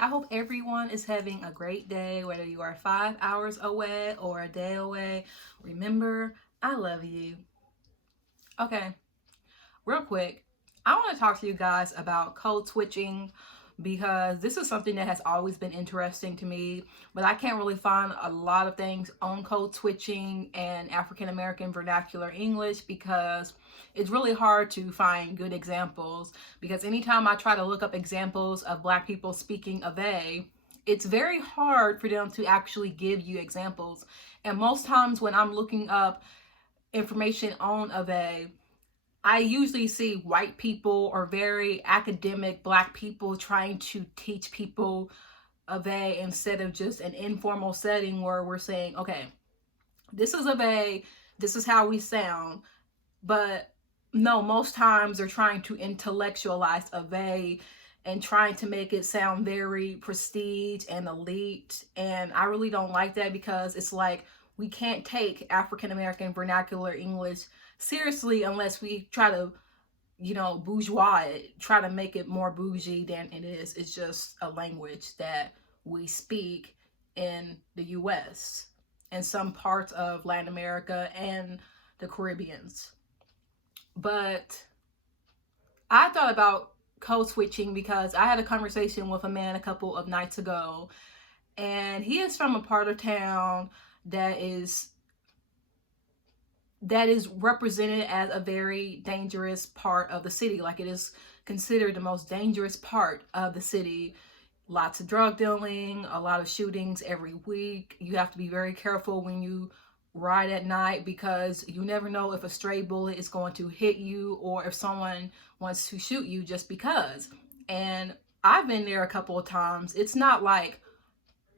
I hope everyone is having a great day, whether you are 5 hours away or a day away. Remember, I love you. Okay, real quick, I want to talk to you guys about code switching because this is something that has always been interesting to me, but I can't really find a lot of things on code switching and African American vernacular English because it's really hard to find good examples. Because anytime I try to look up examples of Black people speaking AAVE, it's very hard for them to actually give you examples. And most times when I'm looking up information on AAVE, I usually see white people or very academic Black people trying to teach people AAVE instead of just an informal setting where we're saying, okay, this is AAVE, this is how we sound. But no, most times they're trying to intellectualize AAVE and trying to make it sound very prestige and elite. And I really don't like that because it's like we can't take African American vernacular English seriously unless we try to, bourgeois it, try to make it more bougie than it is. It's just a language that we speak in the US and some parts of Latin America and the Caribbeans. But I thought about code switching because I had a conversation with a man a couple of nights ago, and he is from a part of town that is represented as a very dangerous part of the city. Like, it is considered the most dangerous part of the city. Lots of drug dealing, a lot of shootings every week. You have to be very careful when you ride at night because you never know if a stray bullet is going to hit you or if someone wants to shoot you just because. And I've been there a couple of times. It's not like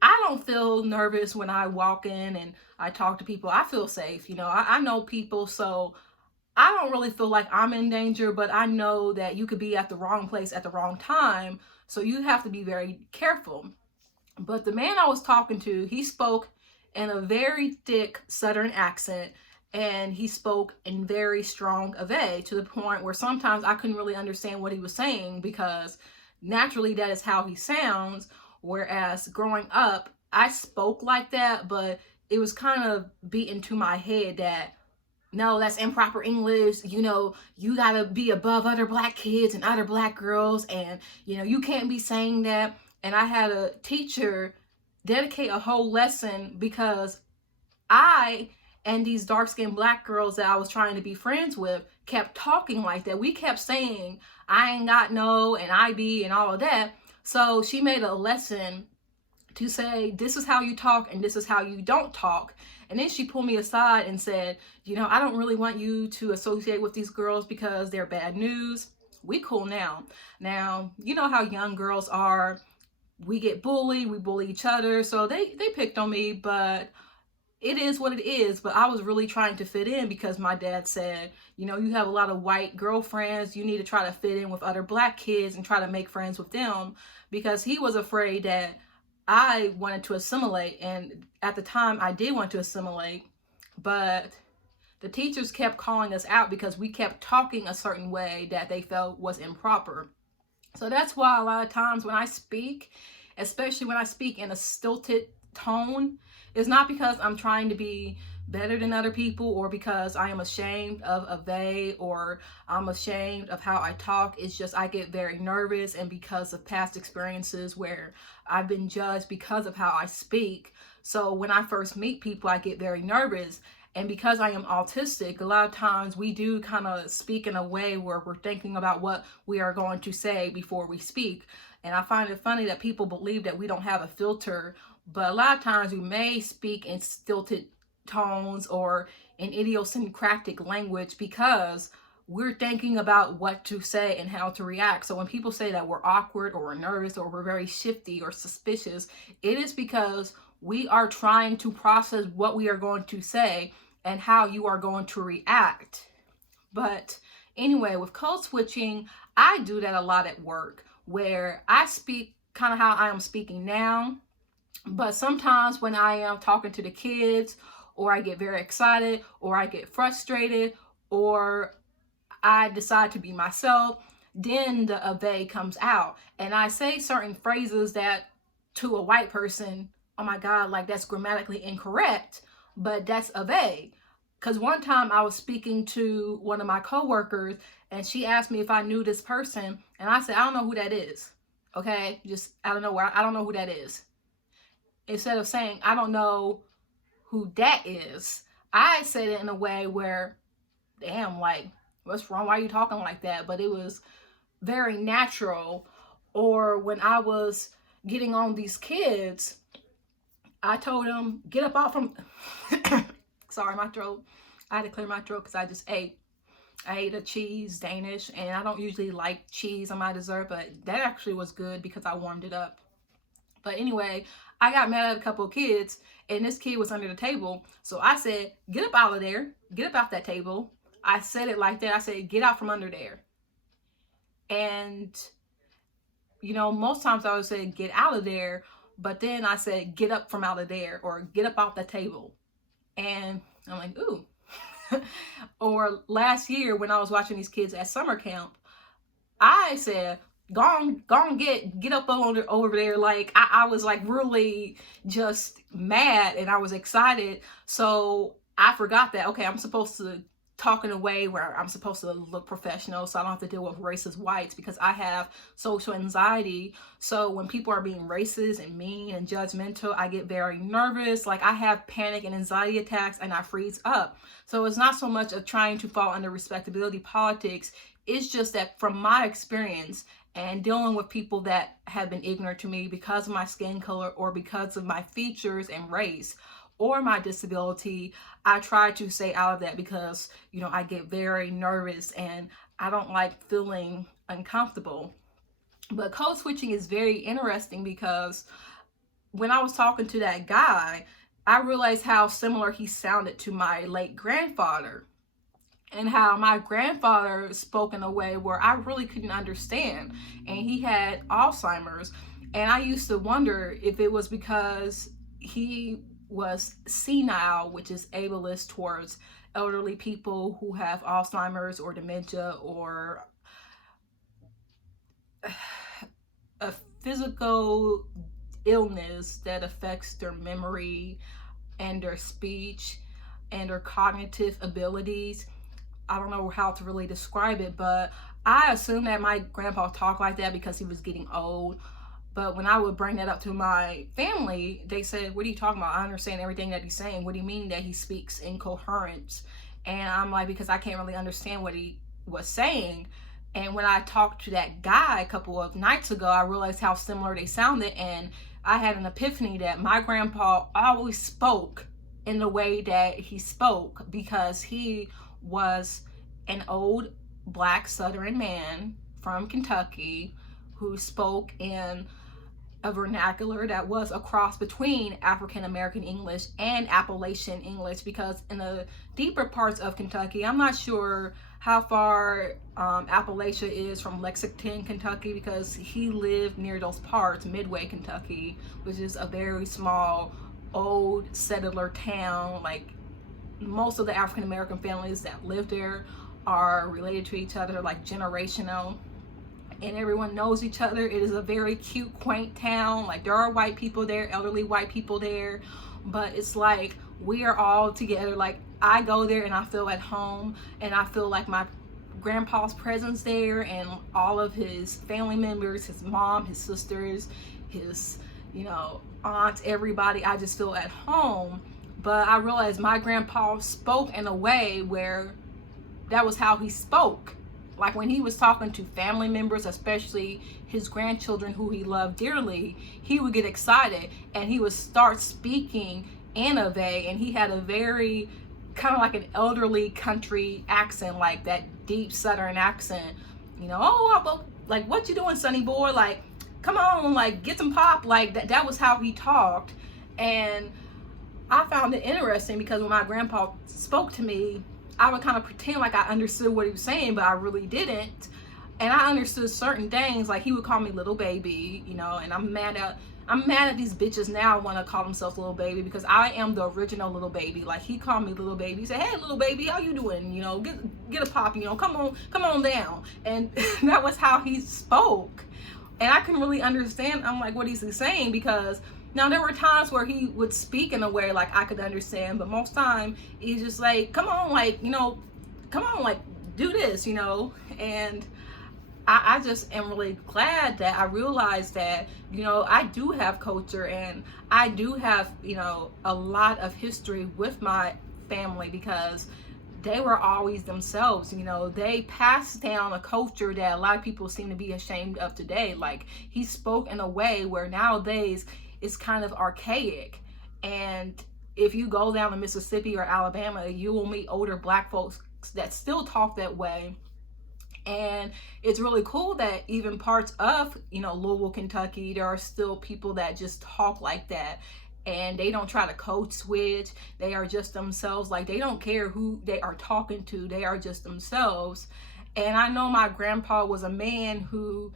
I don't feel nervous when I walk in and I talk to people. I feel safe. I know people, so I don't really feel like I'm in danger, but I know that you could be at the wrong place at the wrong time. So you have to be very careful. But the man I was talking to, he spoke in a very thick Southern accent, and he spoke in very strong AAVE to the point where sometimes I couldn't really understand what he was saying because naturally that is how he sounds. Whereas growing up, I spoke like that, but it was kind of beaten to my head that no, that's improper English. You gotta be above other Black kids and other Black girls, and you can't be saying that. And I had a teacher dedicate a whole lesson because I and these dark-skinned Black girls that I was trying to be friends with kept talking like that. We kept saying, I ain't got no, and I be, and all of that. So she made a lesson to say, this is how you talk and this is how you don't talk. And then she pulled me aside and said, I don't really want you to associate with these girls because they're bad news. We cool now. Now, you know how young girls are. We get bullied, we bully each other. So they picked on me, but it is what it is. But I was really trying to fit in because my dad said, you have a lot of white girlfriends. You need to try to fit in with other Black kids and try to make friends with them, because he was afraid that I wanted to assimilate. And at the time I did want to assimilate, but the teachers kept calling us out because we kept talking a certain way that they felt was improper. So that's why a lot of times when I speak, especially when I speak in a stilted tone, it's not because I'm trying to be better than other people or because I am ashamed of AAVE or I'm ashamed of how I talk. It's just I get very nervous, and because of past experiences where I've been judged because of how I speak. So when I first meet people, I get very nervous. And because I am autistic, a lot of times we do kind of speak in a way where we're thinking about what we are going to say before we speak. And I find it funny that people believe that we don't have a filter, but a lot of times we may speak in stilted tones or in idiosyncratic language because we're thinking about what to say and how to react. So when people say that we're awkward or we're nervous or we're very shifty or suspicious, it is because we are trying to process what we are going to say and how you are going to react. But anyway, with code switching, I do that a lot at work where I speak kind of how I am speaking now. But sometimes when I am talking to the kids, or I get very excited, or I get frustrated, or I decide to be myself, then the AAVE comes out. And I say certain phrases that to a white person, oh my God, like that's grammatically incorrect, but that's AAVE. Because one time I was speaking to one of my coworkers and she asked me if I knew this person, and I said, I don't know who that is. Okay, just out of nowhere, I don't know who that is. Instead of saying, I don't know who that is, I said it in a way where, damn, like, what's wrong? Why are you talking like that? But it was very natural. Or when I was getting on these kids, I told them, get up off from, sorry, my throat. I had to clear my throat because I just ate. I ate a cheese Danish, and I don't usually like cheese on my dessert, but that actually was good because I warmed it up. But anyway, I got mad at a couple of kids, and this kid was under the table. So I said, get up out of there. Get up off that table. I said it like that. I said, get out from under there. And, you know, most times I would say, get out of there. But then I said, get up from out of there, or get up off the table. And I'm like, ooh. Or last year when I was watching these kids at summer camp, I said, go on, get up over there. Like I was like really just mad, and I was excited. So I forgot that, okay, I'm supposed to talk in a way where I'm supposed to look professional, so I don't have to deal with racist whites, because I have social anxiety. So when people are being racist and mean and judgmental, I get very nervous. Like I have panic and anxiety attacks, and I freeze up. So it's not so much of trying to fall under respectability politics. It's just that from my experience and dealing with people that have been ignorant to me because of my skin color, or because of my features and race, or my disability, I try to stay out of that because, you know, I get very nervous and I don't like feeling uncomfortable. But code switching is very interesting because when I was talking to that guy, I realized how similar he sounded to my late grandfather, and how my grandfather spoke in a way where I really couldn't understand. And he had Alzheimer's. And I used to wonder if it was because he was senile, which is ableist towards elderly people who have Alzheimer's or dementia, or a physical illness that affects their memory and their speech and their cognitive abilities. I don't know how to really describe it, but I assume that my grandpa talked like that because he was getting old. But when I would bring that up to my family, they said, what are you talking about? I understand everything that he's saying. What do you mean that he speaks incoherence? And I'm like, because I can't really understand what he was saying. And when I talked to that guy a couple of nights ago, I realized how similar they sounded. And I had an epiphany that my grandpa always spoke in the way that he spoke, because he was an old Black Southern man from Kentucky who spoke in a vernacular that was a cross between African American English and Appalachian English, because in the deeper parts of Kentucky, I'm not sure how far Appalachia is from Lexington, Kentucky, because he lived near those parts, Midway, Kentucky, which is a very small, old settler town. Like most of the African American families that live there are related to each other, like generational, and everyone knows each other. It is a very cute, quaint town. Like there are white people there, elderly white people there, but it's like we are all together. Like I go there and I feel at home, and I feel like my grandpa's presence there, and all of his family members, his mom, his sisters, his, you know, aunts, everybody. I just feel at home. But I realized my grandpa spoke in a way where that was how he spoke. Like when he was talking to family members, especially his grandchildren who he loved dearly, he would get excited and he would start speaking in AAVE, and he had a very kind of like an elderly country accent, like that deep Southern accent. You know, oh, like what you doing, sonny boy? Like, come on, like get some pop. Like that was how he talked. And I found it interesting because when my grandpa spoke to me, I would kind of pretend like I understood what he was saying, but I really didn't. And I understood certain things, like he would call me little baby, you know, and I'm mad at these bitches now want to call themselves little baby, because I am the original little baby. Like he called me little baby. He said, hey little baby, how you doing? You know, get a pop, you know, come on down. And that was how he spoke. And I couldn't really understand. I'm like, what is he saying? Because now there were times where he would speak in a way like I could understand, but most time he's just like, come on, like, come on, like, do this, And I just am really glad that I realized that, I do have culture, and I do have, a lot of history with my family, because they were always themselves. They passed down a culture that a lot of people seem to be ashamed of today. Like, he spoke in a way where nowadays it's kind of archaic. And if you go down to Mississippi or Alabama, you will meet older Black folks that still talk that way. And it's really cool that even parts of, Louisville, Kentucky, there are still people that just talk like that. And they don't try to code switch. They are just themselves. Like, they don't care who they are talking to. They are just themselves. And I know my grandpa was a man who,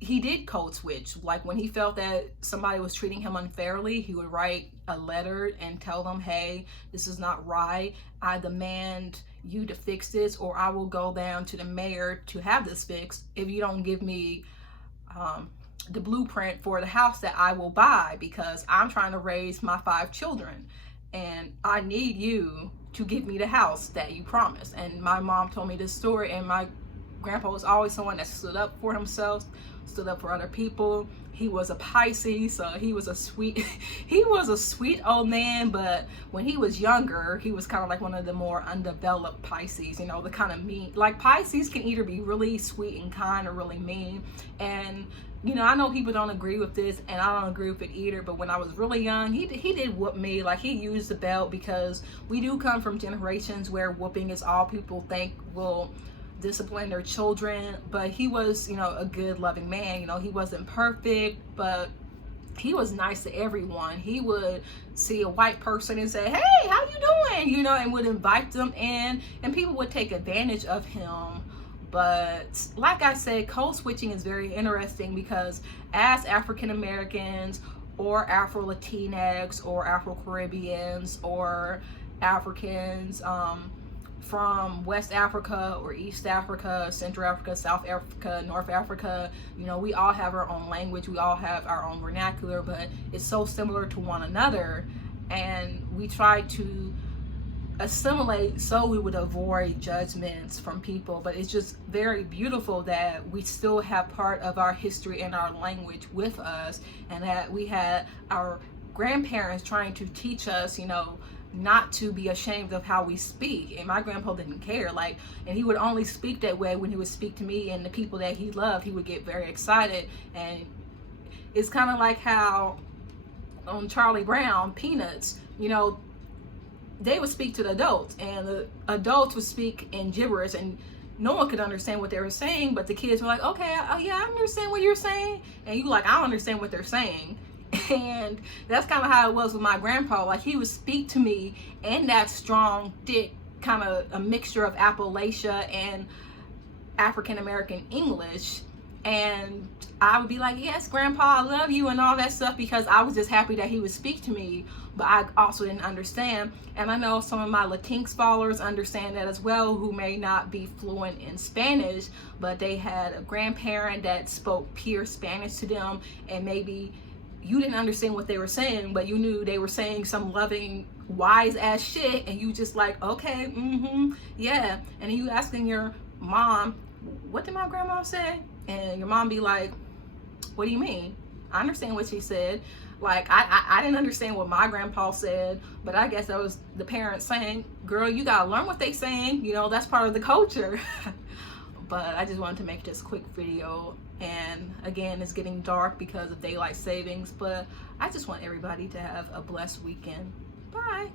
he did code switch. Like, when he felt that somebody was treating him unfairly, he would write a letter and tell them, hey, this is not right. I demand you to fix this, or I will go down to the mayor to have this fixed if you don't give me the blueprint for the house that I will buy, because I'm trying to raise my 5 children and I need you to give me the house that you promised. And my mom told me this story, and my grandpa was always someone that stood up for himself, stood up for other people. He was a Pisces, so he was a sweet old man, but when he was younger, he was kind of like one of the more undeveloped Pisces, the kind of mean. Like, Pisces can either be really sweet and kind or really mean. And I know people don't agree with this, and I don't agree with it either, but when I was really young, he did whoop me. Like, he used the belt, because we do come from generations where whooping is all people think will discipline their children. But he was, a good, loving man. He wasn't perfect, but he was nice to everyone. He would see a white person and say, hey, how you doing? And would invite them in, and people would take advantage of him. But like I said, code switching is very interesting, because as African Americans or Afro Latinx or Afro Caribbeans or Africans from West Africa or East Africa, Central Africa, South Africa, North Africa, we all have our own language, we all have our own vernacular, but it's so similar to one another. And we try to assimilate so we would avoid judgments from people. But it's just very beautiful that we still have part of our history and our language with us, and that we had our grandparents trying to teach us, not to be ashamed of how we speak. And my grandpa didn't care, and he would only speak that way when he would speak to me and the people that he loved. He would get very excited. And it's kind of like how on Charlie Brown, Peanuts, they would speak to the adults, and the adults would speak in gibberish, and no one could understand what they were saying, but the kids were like, okay, oh yeah, I understand what you're saying. And you like, I don't understand what they're saying. And that's kind of how it was with my grandpa. Like, he would speak to me in that strong, thick, kind of a mixture of Appalachia and African American English. And I would be like, yes, Grandpa, I love you, and all that stuff, because I was just happy that he would speak to me. But I also didn't understand. And I know some of my Latinx followers understand that as well, who may not be fluent in Spanish, but they had a grandparent that spoke pure Spanish to them, and maybe you didn't understand what they were saying, but you knew they were saying some loving, wise ass shit, and you just like, okay, yeah. And you asking your mom, what did my grandma say? And your mom be like, what do you mean? I understand what she said. Like, I didn't understand what my grandpa said, but I guess that was the parents saying, girl, you gotta learn what they saying, that's part of the culture. But I just wanted to make this quick video. And again, it's getting dark because of daylight savings, but I just want everybody to have a blessed weekend. Bye.